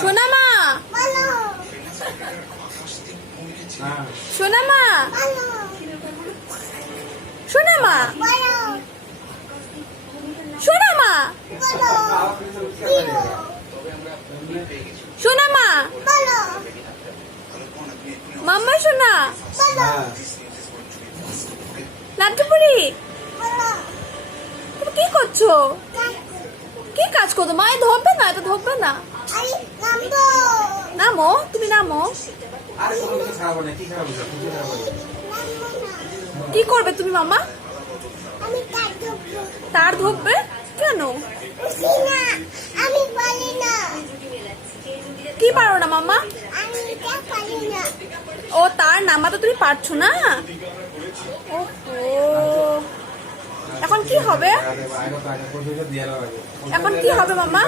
সোনা মা, সোনা মা, সোনা মা, সোনা মা, সোনা মা, মাম্মা সোনা, লাড্ডুপুরি, তুমি কি করছো? কি কাজ করছো? মা ধরবে না, এটা ধরবে না। নামো, তুমি নামো। কি করবে তুমি মামা? তার ধরবে কেন? কি পারো না মামা? ও তার নামা তো তুমি পারছো না। ওহো, এখন কি হবে? এখন কি হবে মামা?